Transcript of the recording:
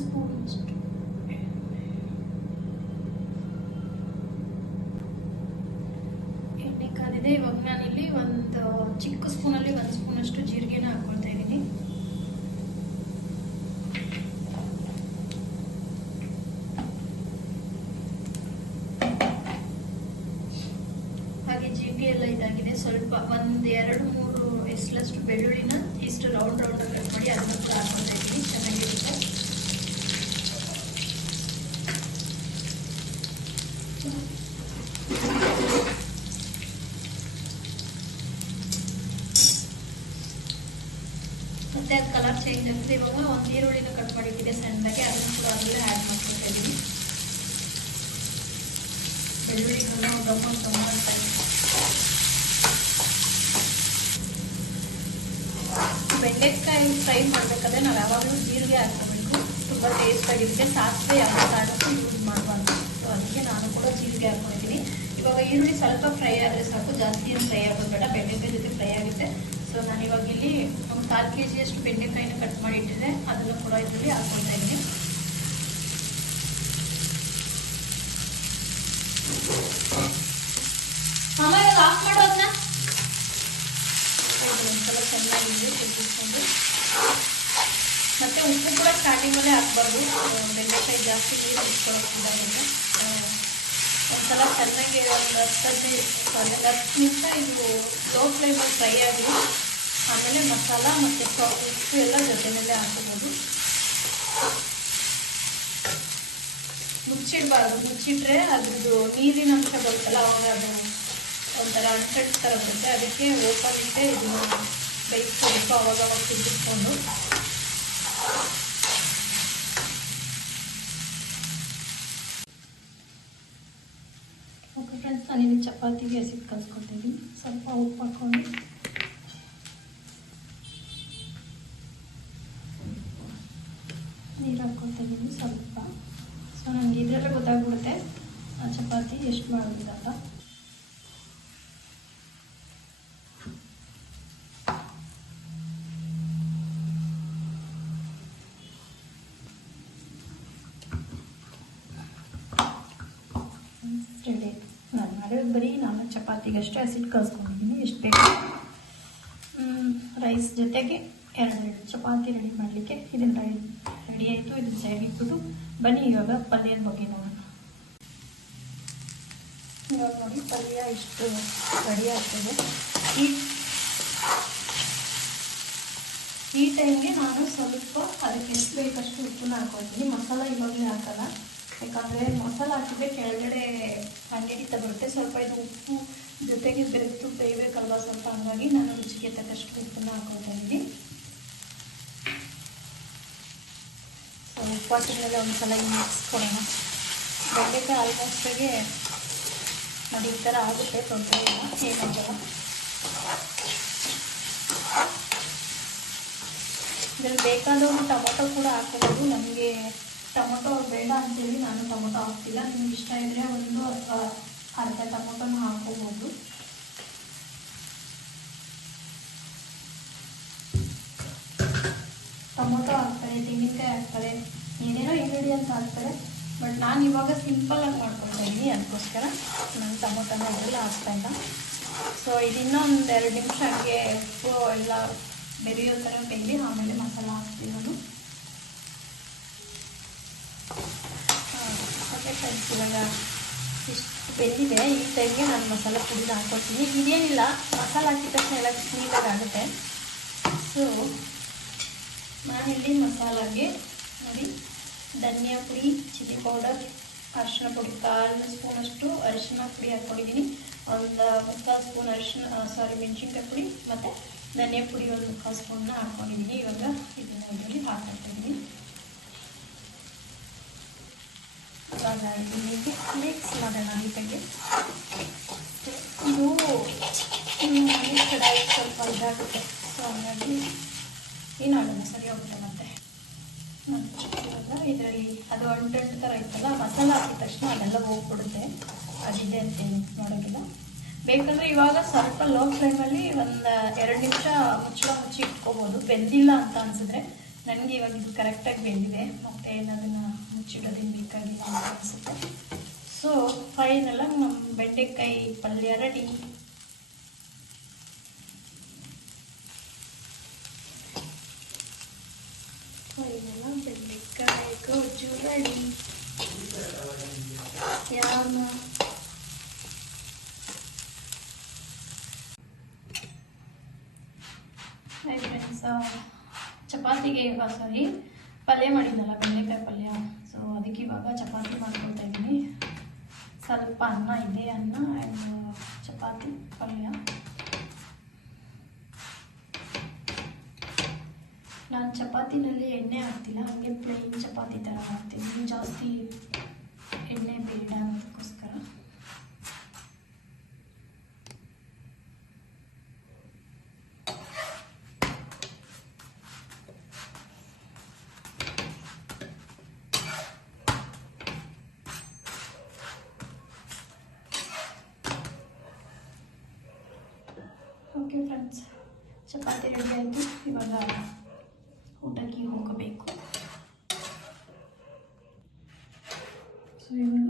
Spoon ಅಷ್ಟು ಎಣ್ಣೆ ಕಾದಿದೆ. ಇವಾಗ ನಾನಿಲ್ಲಿ ಒಂದು ಚಿಕ್ಕ ಸ್ಪೂನಲ್ಲಿ 1 ಸ್ಪೂನ್ ಅಷ್ಟು ಜೀರಿಗೆನ ಹಾಕೊಳ್ತಾ ಇದ್ದೀನಿ. ಹಾಗೆ ಜೀರಿಗೆ ಎಲ್ಲ ಇದಾಗಿದೆ. ಸ್ವಲ್ಪ 1-2-3 ಎಸ್ಲಷ್ಟು ಬೆಳ್ಳುಳ್ಳಿನ ಇಷ್ಟು ರೌಂಡ್ ಆಗಿ ಕಟ್ ಮಾಡಿ ಅದನ್ನ ಕೂಡ ಹಾಕೊಳ್ತಾ ಇದ್ದೀನಿ. ಚೆನ್ನಾಗಿರುತ್ತೆ. ಮತ್ತೆ ಅದು ಕಲರ್ ಚೇಂಜ್ ಆಗ್ತದೆ. ಇವಾಗ ಒಂದು ಈರುಳ್ಳಿನ ಕಟ್ ಮಾಡಿಟ್ಟಿದೆ ಸಣ್ಣದಾಗಿ, ಅದನ್ನು ಕೂಡ ಅದರಲ್ಲೇ ಆ್ಯಡ್ ಮಾಡ್ಕೊಳ್ತಾ ಇದ್ದೀನಿ. ಬೆಳ್ಳುಳ್ಳಿ ಟೊಮೊಟೊ ಬೆಂಡೆಕಾಯಿ ಫ್ರೈ ಮಾಡಬೇಕಾದ್ರೆ ನಾವು ಯಾವಾಗಲೂ ಜೀರಿಗೆ ಹಾಕೋಬೇಕು, ತುಂಬ ಟೇಸ್ಟ್ ಆಗಿರುತ್ತೆ. ಸಾಸಿವೆ ಯಾವ ಕಾರಣಕ್ಕೂ ಯೂಸ್ ಮಾಡಬಾರ್ದು. ಸೊ ಅದಕ್ಕೆ ನಾನು ಕೂಡ ಜೀರಿಗೆ ಹಾಕೊಂಡಿದ್ದೀನಿ. ಇವಾಗ ಈರುಳ್ಳಿ ಸ್ವಲ್ಪ ಫ್ರೈ ಆದರೆ ಸಾಕು, ಜಾಸ್ತಿ ಏನು ಫ್ರೈ ಆಗೋದು ಬೇಡ, ಬೆಂಡೆಕಾಯಿ ಜೊತೆ ಫ್ರೈ ಆಗುತ್ತೆ. ಸೊ ನಾನಿವಾಗ ಇಲ್ಲಿ ಒಂದು 4 kg ಬೆಂಡೆಕಾಯಿನ ಕಟ್ ಮಾಡಿ ಇಟ್ಟಿದ್ದೆ, ಅದನ್ನು ಕೂಡ ಇದರಲ್ಲಿ ಹಾಕೊಳ್ತಾ ಇದ್ದೀನಿ. ಆಮೇಲೆ ಆಫ್ ಮಾಡೋದನ್ನ ಒಂದ್ಸಲ ಚೆನ್ನಾಗಿದೆ ಕುದಿಸ್ಕೊಂಡು. ಮತ್ತೆ ಉಪ್ಪು ಕೂಡ ಸ್ಟಾರ್ಟಿಂಗಲ್ಲೇ ಹಾಕ್ಬಾರ್ದು, ಬೆಂಡೆಕಾಯಿ ಜಾಸ್ತಿ ನೀರು ಇಟ್ಕೊಳ್ಳೋಕ್ಕಿದ್ದಾಗುತ್ತೆ. ಒಂದ್ಸಲ ಚೆನ್ನಾಗಿ ಒಂದು 10 ನಿಮಿಷ ಇದು ಲೋ ಫ್ಲೇಮಲ್ಲಿ ಫ್ರೈ ಆಗಿ ಆಮೇಲೆ ಮಸಾಲ ಮತ್ತು ಉಪ್ಪು ಎಲ್ಲ ಜೊತೆಯಲ್ಲೇ ಹಾಕೋಬೋದು. ಮುಚ್ಚಿಡಬಾರ್ದು, ಮುಚ್ಚಿಟ್ರೆ ಅದ್ರದ್ದು ನೀರಿನ ಅಂಶ ಬರುತ್ತಲ್ಲ, ಅವಾಗ ಅದು ಒಂಥರ ಅಂಟೆಟ್ ಥರ ಬರುತ್ತೆ. ಅದಕ್ಕೆ ಓಪನ್ ಇಟ್ಟೆ ಇದನ್ನು ಬೇಯಿಸ್ಕೊಬೇಕು, ಅವಾಗ ಕುದಿಸ್ಕೊಂಡು. ಓಕೆ ಫ್ರೆಂಡ್ಸ್, ನಾನಿಲ್ಲಿ ಚಪಾತಿಗೆ ಹಸಿಟ್ಟು ಕಲಿಸ್ಕೊಳ್ತೀನಿ. ಸ್ವಲ್ಪ ಉಪ್ಪು ಹಾಕ್ಕೊಂಡು ನೀರು ಹಾಕ್ಕೊಳ್ತಾ ಇದ್ದೀನಿ ಸ್ವಲ್ಪ. ಸೊ ನನಗೆ ಇದರಲ್ಲೇ ಗೊತ್ತಾಗ್ಬಿಡುತ್ತೆ ಆ ಚಪಾತಿ ಎಷ್ಟು ಮಾಡೋದಿಲ್ಲ. ರೆಡಿ ಆಯಿತು. ನಾನು ಮಾಡೋದು ಬರೀ 4 ಚಪಾತಿಗಷ್ಟೇ ಹಸಿಟ್ಟು ಕಲಿಸ್ಕೊಂಡಿದ್ದೀನಿ, ಎಷ್ಟು ಬೇಕು. ರೈಸ್ ಜೊತೆಗೆ 2 ಚಪಾತಿ ರೆಡಿ ಮಾಡಲಿಕ್ಕೆ ಇದನ್ನು ರೆಡಿ ಆಯಿತು. ಇದನ್ನು ಸೈಡ್ ಇಟ್ಬಿಟ್ಟು ಬನ್ನಿ ಇವಾಗ ಪಲ್ಯದ ಬಗ್ಗೆ ನೋಡೋಣ. ಇವಾಗ ನೋಡಿ ಪಲ್ಯ ಇಷ್ಟು ರೆಡಿ ಆಗ್ತದೆ. ಈ ಟೈಮ್ಗೆ ನಾನು ಸ್ವಲ್ಪ ಅದಕ್ಕೆ ಎಷ್ಟು ಬೇಕಷ್ಟು ಉಪ್ಪನ್ನ ಹಾಕೊಳ್ತೀನಿ. ಮಸಾಲ ಇವಾಗಲೇ ಹಾಕಲ್ಲ, ಯಾಕಂದರೆ ಮಸಾಲ ಹಾಕಿದ್ರೆ ಕೆಳಗಡೆ ಹಿಡಿತ ಬರುತ್ತೆ. ಸ್ವಲ್ಪ ಇದು ಉಪ್ಪು ಜೊತೆಗೆ ಬೆರೆತು ಬೇಯಬೇಕಲ್ವ ಸ್ವಲ್ಪ, ಹಂಗಾಗಿ ನಾನು ರುಚಿಗೆ ತಕ್ಕಷ್ಟು ಉಪ್ಪನ್ನು ಹಾಕೊಳ್ತಾ ಇದ್ದೀನಿ. ಸೊ ಉಪ್ಪು ಹಾಕಿದ್ಮೇಲೆ ಒಂದು ಸಲ ಮಿಕ್ಸ್ ಕೊಡೋಣ. ಬೆಂಡೆಕಾಯಿ ಆಲ್ಮೋಸ್ಟಾಗೆ ನೋಡಿ ಈ ಥರ ಆಗುತ್ತೆ, ತೊಂದರೆ ಇಲ್ಲ, ಏನಾಗಲ್ಲ. ಇದರಲ್ಲಿ ಬೇಕಾದವರು ಟೊಮೊಟೊ ಕೂಡ ಹಾಕೋಬೋದು. ನನಗೆ ಟೊಮೊಟೊ ಬೇಡ ಅಂತೇಳಿ ನಾನು ಟೊಮೊಟೊ ಹಾಕ್ತಿಲ್ಲ. ನಿಮ್ಗೆ ಇಷ್ಟ ಇದ್ದರೆ 1 ಅಥವಾ ಅರ್ಧ ಟೊಮೊಟೊನ ಹಾಕೋಬೋದು. ಟೊಮೊಟೊ ಹಾಕ್ತಾರೆ, ತೆಂಗಿನಕಾಯಿ ಹಾಕ್ತಾರೆ, ಏನೇನೋ ಇಂಗ್ರೀಡಿಯೆಂಟ್ಸ್ ಹಾಕ್ತಾರೆ. ಬಟ್ ನಾನು ಇವಾಗ ಸಿಂಪಲ್ಲಾಗಿ ಮಾಡ್ಕೊಳ್ತಾ ಇದ್ದೀನಿ, ಅದಕ್ಕೋಸ್ಕರ ನಾನು ಟೊಮೊಟೊನ ಇದೆಲ್ಲ ಹಾಕ್ತಾಯಿಲ್ಲ. ಸೊ ಇದನ್ನು ಒಂದು 2 ನಿಮಿಷ ಹಾಗೆ ಉಪ್ಪು ಎಲ್ಲ ಬೆರೆಯೋ ಥರ ಬೇಯಿಸಿ ಆಮೇಲೆ ಮಸಾಲ ಹಾಕ್ತೀನಿ ನಾನು. ಓಕೆ ಫ್ರೆಂಡ್ಸ್, ಇವಾಗ ಇಷ್ಟು ಬೆಂದಿದೆ. ಈ ಟೈಮ್ಗೆ ನಾನು ಮಸಾಲೆ ಪುಡಿನ ಹಾಕ್ಕೊಳ್ತೀನಿ. ಇದೇನಿಲ್ಲ, ಮಸಾಲ ಹಾಕಿದ ತಕ್ಷಣ ಎಲ್ಲ ನೀಟಾಗಿ ಆಗುತ್ತೆ. ಸೊ ನಾನಿಲ್ಲಿ ಮಸಾಲಾಗೆ ನೋಡಿ ಧನಿಯಾ ಪುಡಿ, ಚಿಲ್ಲಿ ಪೌಡರ್, ಅರಿಶಿನ ಪುಡಿ 1/4 ಸ್ಪೂನಷ್ಟು ಅರಿಶಿನ ಪುಡಿ ಹಾಕ್ಕೊಂಡಿದ್ದೀನಿ. ಒಂದು 1/4 ಸ್ಪೂನ್ ಮೆಣಸಿನ್ಕಾಯಿ ಪುಡಿ ಮತ್ತು ಧನಿಯಾ ಪುಡಿ 1/4 ಸ್ಪೂನ್ನ ಹಾಕ್ಕೊಂಡಿದ್ದೀನಿ. ಇವಾಗ ಇದನ್ನು ಇದರಲ್ಲಿ ಹಾಕ್ತಾಯಿದ್ದೀನಿ. ಇವಾಗ ಇದನ್ನು ಮಿಕ್ಸ್ ಮಾಡೋಣ ನೀಟಾಗಿ. ಇದು ಕಡಾಯಿ ಸ್ವಲ್ಪ ಇದಾಗುತ್ತೆ, ಸೊ ಹಾಗಾಗಿ ಏನಾಗಲ್ಲ, ಸರಿ ಹೋಗುತ್ತೆ. ಮತ್ತು ಇದರಲ್ಲಿ ಅದು ಅಂಟು ಥರ ಇತ್ತಲ್ಲ, ಮಸಾಲ ಹಾಕಿದ ತಕ್ಷಣ ಅದೆಲ್ಲ ಹೋಗ್ಬಿಡುತ್ತೆ. ಅದಿದೆ ಅಂತ ನೋಡೋಕ್ಕಿಲ್ಲ. ಬೇಕಂದರೆ ಇವಾಗ ಸ್ವಲ್ಪ ಲೋ ಫ್ಲೇಮಲ್ಲಿ ಒಂದು 2 ನಿಮಿಷ ಮುಚ್ಚಿ ಇಟ್ಕೋಬೋದು. ಬೆಂದಿಲ್ಲ ಅಂತ ಅನಿಸಿದ್ರೆ ನನಗೆ ಇವಾಗ ಇದು ಕರೆಕ್ಟಾಗಿ ಬೆಂದಿದೆ, ಮತ್ತು ಏನದನ್ನು ಮುಚ್ಚಿಡೋದೇನು ಬೇಕಾಗಿಲ್ಲ ಅಂತ ಅನಿಸುತ್ತೆ. ಸೊ ಫೈನಲಾಗಿ ನಮ್ಮ ಬೆಂಡೆಕಾಯಿ ಪಲ್ಯ ರೆಡಿ. ಫೈನಲಾಗಿ ಬೆಂಡೆಕಾಯಿ ಗೊಜ್ಜು ರೆಡಿ. ಯಾಮ ಹಾಯ್ ಫ್ರೆಂಡ್ಸ್, ಚಪಾತಿಗೆ ಇವಾಗ ಪಲ್ಯ ಮಾಡಿದ್ನಲ್ಲ ಬೆಂಡೆಕಾಯಿ ಪಲ್ಯ, ಸೊ ಅದಕ್ಕೆ ಇವಾಗ ಚಪಾತಿ ಮಾಡ್ಕೊಳ್ತಾ ಇದ್ದೀನಿ. ಸ್ವಲ್ಪ ಅನ್ನ ಇದೆ, ಅನ್ನ ಆ್ಯಂಡ್ ಚಪಾತಿ ಪಲ್ಯ. ನಾನು ಚಪಾತಿನಲ್ಲಿ ಎಣ್ಣೆ ಹಾಕ್ತಿಲ್ಲ, ಹಾಗೆ ಪ್ಲೇನ್ ಚಪಾತಿ ಥರ ಹಾಕ್ತೀನಿ, ಜಾಸ್ತಿ ಎಣ್ಣೆ ಬೇಡ ಅನ್ನೋದಕ್ಕೋಸ್ಕರ. ಓಕೆ ಫ್ರೆಂಡ್ಸ್, ಚಪಾತಿ ರೆಡಿ ಆಯಿತು. ಇವಾಗ ಊಟಕ್ಕೆ ಹೋಗಬೇಕು. ಸೊ ಇವಾಗ